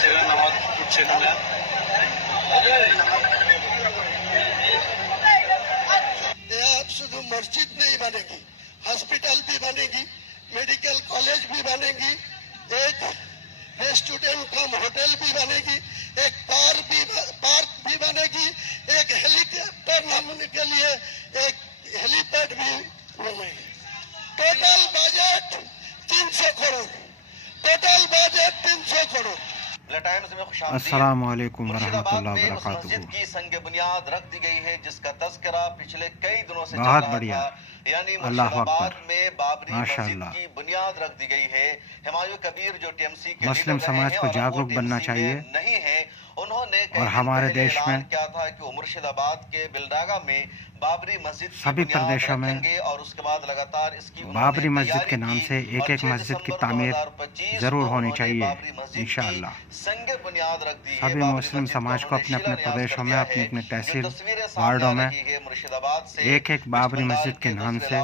ಸೇವೆ ನಮಾಜ್ ಪುಚ್ಚಿನ अब शुद्ध मस्जिद नहीं बनेगी, हॉस्पिटल भी बनेगी, मेडिकल कॉलेज भी बनेगी, एक रेस्टोरेंट कम होटल भी बनेगी, एक पार्क भी बनेगी, एक हेलीकॉप्टर नामने के लिए एक हेलीपैड भी बनेगी। Total budget 300 crore, total budget 300 crore. अस्सलामु अलैकुम वरहमतुल्लाहि वबरकातुहू। मस्जिद की संग बुनियाद रख दी गई है, जिसका तज़किरा पिछले कई दिनों से बहुत चल रहा बढ़िया। था। यानी अल्लाह मुर्शिदाबाद अकबर। में बाबरी मस्जिद माशाअल्लाह। की बुनियाद रख दी गई है। हुमायूं कबीर जो टीएमसी के मुस्लिम लीडर समाज हैं को और जागरूक वो बनना TMC चाहिए। में नहीं है, उन्होंने कई और दिन हमारे पहले देश ऐलान में किया था कि वो मुर्शिदाबाद के बिलडागा में बाबरी मस्जिद की सभी बुनियाद प्रदेशों में रखेंगे और उसके बाद लगातार इसकी उन्होंने बाबरी मस्जिद तैयारी के नाम की से और एक एक 6 मस्जिद की दिसंबर तामीर 2025 जरूर को होनी उन्होंने चाहिए बाबरी मस्जिद की इंशाअल्लाह। संग बुनियाद रख दी है। सभी बाबरी मुस्लिम मस्जिद को समाज को अपने उन्होंने अपने प्रदेशों में, शिलान्यास अपने कर अपने दिया है। तहसील जो तस्वीरें सामने वार्डों आ में रही है मुर्शिदाबाद से, एक एक बाबरी मस्जिद के नाम से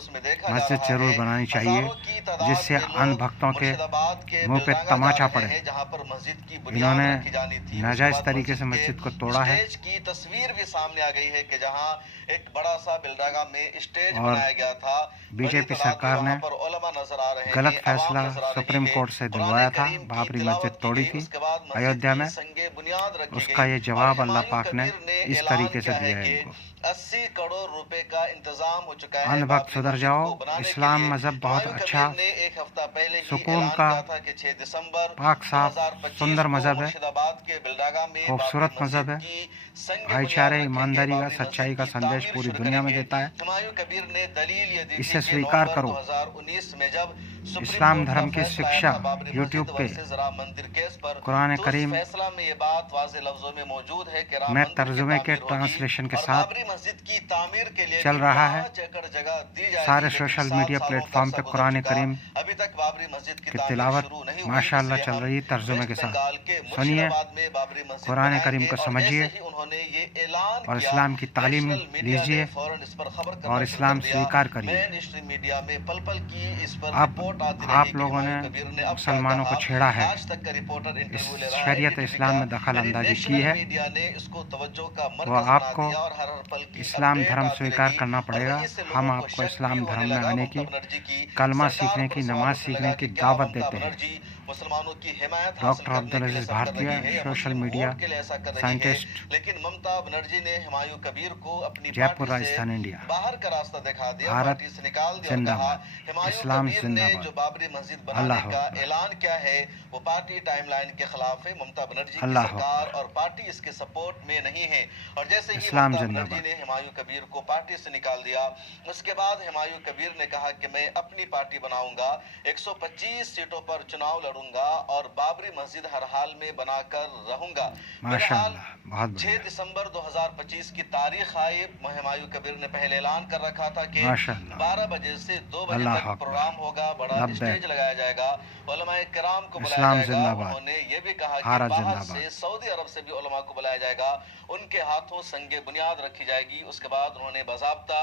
उसमें देखा मस्जिद जा रहा जरूर है, बनानी चाहिए, हजारों की तादाद जिससे में अन लोग भक्तों के मुर्शिदाबाद के मुंह पे बिलडांगा तमाचा जा रहे पड़े। हैं, जहां पर मस्जिद की बुनियाद इन्होंने रखी जानी थी। उसके नाजायज बाद तरीके से के मस्जिद को तोड़ा है। स्टेज की तस्वीर भी सामने आ गई है कि जहां एक बड़ा सा बिलडांगा में स्टेज और बनाया गया था। बीजेपी बड़ी तादाद सरकार में ने वहां पर उलमा नजर आ रहे हैं, गलत अवाम फैसला नजर आ रही सुप्रीम है। कोर्ट से कुरान दिलवाया था, करीम की बाबरी तिलावत मस्जिद की तोड़ी गई, थी उसके बाद मस्जिद अयोध्या की में। संगे बुनियाद रखी उसका गई। ये जवाब और अल्लाह हुमायूं पाक ने कबीर ने इस ऐलान तरीके से किया दिया है कि इनको। 80 करोड़ रुपए का इंतजाम हो चुका है अन भक्त बाबरी सुधर मस्जिद जाओ। को बनाने के इस्लाम लिए। मजहब बहुत हुमायूं अच्छा, कबीर ने एक हफ्ता पहले ही सुकून ऐलान का, किया था कि 6 दिसंबर पाक साफ 2025 सुंदर को मजहब है, मुर्शिदाबाद के बिलडागा में खूबसूरत बाबरी मजहब है, मस्जिद की संग भाईचारे, बुनियाद ईमानदारी का, रखेंगे, सच्चाई का बाबरी मस्जिद संदेश की पूरी तामीर दुनिया में शुरू देता है। करेंगे। हुमायूं कबीर ने दलील ये दी थी इसे कि स्वीकार नवंबर करो। 2019 में जब सुप्रीम इस्लाम कोर्ट का धर्म की फैसला आया शिक्षा था बाबरी यूट्यूब मस्जिद पे वर्सेस राम मंदिर केस पर, कुरान तो उस करीम फैसला में ये बात वाज़े लफ्जों में मौजूद है कि राम में मंदिर की तर्जुमे के तामीर होगी ट्रांसलेशन के और साथ बाबरी मस्जिद की तामीर के लिए चल भी रहा है। 5 एकड़ जगह दी जाएगी। सारे लेकिन सोशल 7 मीडिया सालों प्लेटफॉर्म का पे गुजर कुरान चुका, करीम अभी तक बाबरी मस्जिद की की तामीर तिलावत शुरू नहीं हुई। माशाअल्लाह इसलिए चल हम रही है तर्जुमे के वेस्ट साथ। बंगाल के सुनिए, मुर्शिदाबाद में बाबरी मस्जिद कुरान करीम बनाएंगे को और समझिए जैसे ही उन्होंने ये ऐलान और किया, इस्लाम की तालीम नेशनल मीडिया ने लीजिए फौरन इस पर खबर करना और शुरू इस्लाम कर दिया। स्वीकार करिए। मेन स्ट्रीम मीडिया में पल-पल की इस पर अब रिपोर्ट आती आप रही कि लोगों ने हुमायूं कबीर ने अब क्या मुसलमानों को कहा। छेड़ा है, आज तक का रिपोर्टर इस इंटरव्यू ले रहा है शरीयत NDTV इस्लाम में का। दखल यानी अंदाजी नेशनल की है। मीडिया ने इसको तवज्जो का वो मरकज बना आपको दिया और हर पल की इस्लाम अपडेट धर्म आती स्वीकार रही। करना और पड़ेगा। वहीं से हम लोगों को आपको शक भी इस्लाम होने धर्म में लगा आने ममता की, बनर्जी की, कलमा सरकार सीखने पर की, सवाल नमाज उठने सीखने लगा की कि क्या दावत ममता देते हैं। बनर्जी मुसलमानों की हिमायत हासिल डॉक्टर करने अब्दुल के लिए अजीज सब कर रही भारतीय, है या सोशल मुस्लिम मीडिया वोट के लिए ऐसा कर रही है। साइंटिस्ट, लेकिन ममता बनर्जी ने हुमायूं कबीर को अपनी जयपुर, पार्टी से राजस्थान, इंडिया। बाहर का रास्ता दिखा दिया, भारत पार्टी से निकाल दिया और कहा जिंदाबाद, हुमायूं इस्लाम कबीर ने जिंदाबाद, जो बाबरी मस्जिद बनाने अल्लाह का अकबर, ऐलान किया है वो पार्टी टाइमलाइन के खिलाफ है। ममता बनर्जी की अल्लाह सरकार अकबर। और पार्टी इसके सपोर्ट में नहीं है। और जैसे ही इस्लाम ममता जिंदाबाद। बनर्जी ने हुमायूं कबीर को पार्टी से निकाल दिया, उसके बाद हुमायूं कबीर ने कहा कि मैं अपनी पार्टी बनाऊंगा, 125 सीटों पर चुनाव लड़ूंगा और बाबरी मस्जिद हर हाल में बनाकर रहूंगा। माशाअल्लाह, बहुत 6 बढ़िया। दिसंबर 2025 की तारीख आई। हुमायूं कबीर ने पहले ऐलान कर रखा था कि माशाअल्लाह। 12 बजे से 2 बजे अल्लाह तक अकबर। प्रोग्राम होगा, बड़ा लब्बैक। स्टेज लगाया जाएगा, उलमाए किराम को बुलाया इस्लाम जाएगा। जिंदाबाद। उन्होंने ये भी कहा कि भारत बाहर जिंदाबाद। से सऊदी अरब से भी उलमा को बुलाया जाएगा, उनके हाथों संगे बुनियाद रखी जाएगी। उसके बाद उन्होंने बाज़ाब्ता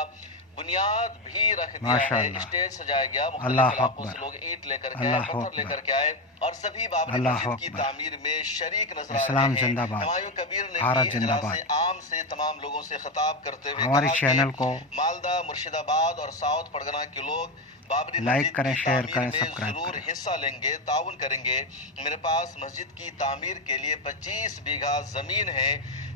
बुनियाद भी रख दिया है, माशाअल्लाह। स्टेज सजाया गया, अल्लाह मुख्तलिफ इलाकों से अकबर। लोग ईंट लेकर के आए, अल्लाह पत्थर अकबर। लेकर के आए और सभी बाबरी अल्लाह मस्जिद की अकबर। तामीर में शरीक नजर आ इस्लाम रहे हैं। जिंदाबाद, हुमायूं कबीर ने भारत भी जिंदाबाद। इजलास आम से तमाम लोगों से खिताब करते हुए हमारे कहा कि चैनल को मालदा, मुर्शिदाबाद और साउथ परगना के लोग बाबरी लाइक मस्जिद करें, की शेयर तामीर करें, में सब्सक्राइब जरूर करें। हिस्सा लेंगे, ताउन करेंगे। मेरे पास मस्जिद की तामीर के लिए 25 बीघा जमीन है,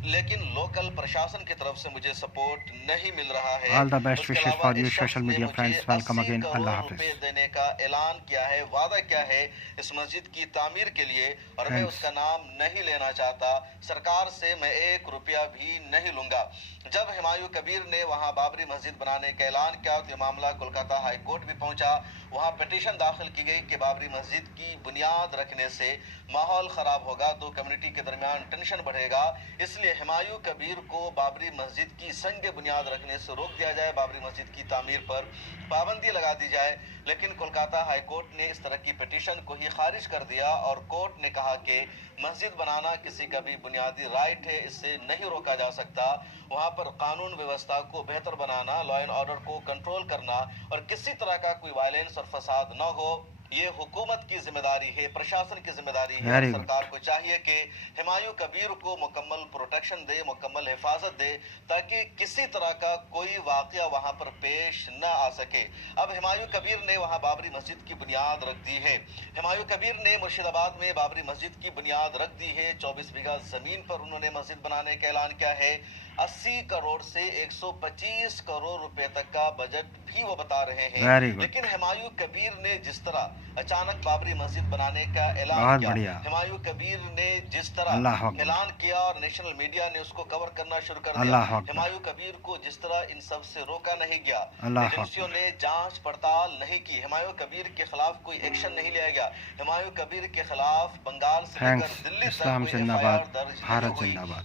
लेकिन लोकल प्रशासन की तरफ से मुझे सपोर्ट नहीं मिल रहा है। All the best उसके wishes अलावा for you, इस शख्स social ने media मुझे friends. Welcome 80 again. करोड़ अल्लाह हाफिज। रुपए देने का ऐलान किया है, वादा क्या है इस मस्जिद की तामीर के लिए, और मैं Friends. उसका नाम नहीं लेना चाहता। सरकार से मैं 1 रुपया भी नहीं लूंगा। जब हुमायूं कबीर ने वहां बाबरी मस्जिद बनाने का ऐलान किया तो मामला कोलकाता हाई कोर्ट भी पहुंचा। वहां पिटीशन दाखिल की गई कि बाबरी मस्जिद की बुनियाद रखने से माहौल खराब होगा, 2 कम्युनिटी के दरमियान टेंशन बढ़ेगा, इसलिए हुमायूं कबीर को बाबरी मस्जिद की संग बुनियाद रखने से रोक दिया जाए, बाबरी मस्जिद की तामीर पर पाबंदी लगा दी जाए। लेकिन कोलकाता हाई कोर्ट ने इस तरह की पिटीशन को ही खारिज कर दिया और कोर्ट ने कहा कि मस्जिद बनाना किसी का भी बुनियादी राइट है, इससे नहीं रोका जा सकता। वहाँ पर कानून व्यवस्था को बेहतर बनाना, लॉ एंड ऑर्डर को कंट्रोल करना और किसी तरह का कोई वायलेंस और फसाद न हो, ये हुकूमत की जिम्मेदारी है, प्रशासन की जिम्मेदारी है। Very good. सरकार को चाहिए कि हुमायूं कबीर को मुकम्मल प्रोटेक्शन दे, मुकम्मल हिफाजत दे, ताकि किसी तरह का कोई वाकया वहां पर पेश न आ सके। अब हुमायूं कबीर ने वहां बाबरी मस्जिद की बुनियाद रख दी है। हुमायूं कबीर ने मुर्शिदाबाद में बाबरी मस्जिद की बुनियाद रख दी है। 24 बीघा जमीन पर उन्होंने मस्जिद बनाने का ऐलान किया है। 80 करोड़ से 125 करोड़ रुपए तक का बजट भी वो बता रहे हैं। Very good. लेकिन हुमायूं कबीर ने जिस तरह अचानक बाबरी मस्जिद बनाने का ऐलान बहुत किया, बढ़िया। हुमायूं कबीर ने जिस अल्लाह तरह अकबर। ऐलान किया और नेशनल मीडिया ने उसको कवर करना शुरू कर दिया, अल्लाह अकबर। हुमायूं कबीर को जिस तरह इन सब से रोका नहीं गया, अल्लाह एजेंसियों अकबर। ने जांच पड़ताल नहीं की, हुमायूं कबीर के खिलाफ कोई एक्शन नहीं लिया गया, हुमायूं कबीर के खिलाफ बंगाल से लेकर थैंक्स। दिल्ली तक इस्लाम कोई जिंदाबाद, FIR दर्ज नहीं भारत हुई। जिंदाबाद।